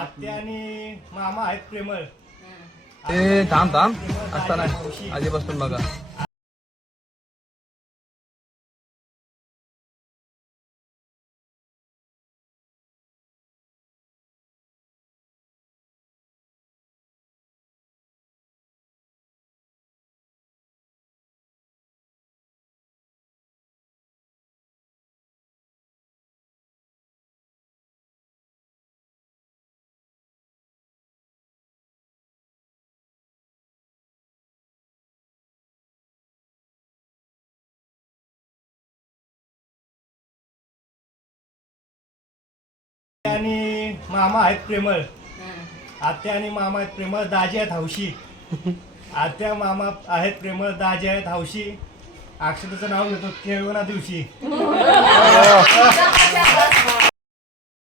आत्या आणि मामा आहेत प्रेमळ. ते थांब थांब असताना आधीपासून बघा. आणि मामा आहेत प्रेमळ. आत्या आणि मामा आहेत प्रेमळ. दाजी आहेत हौशी. आत्या मामा आहेत प्रेमळ. दाजी आहेत हौशी. अक्षताचं नाव घेतो केळवणा दिवशी.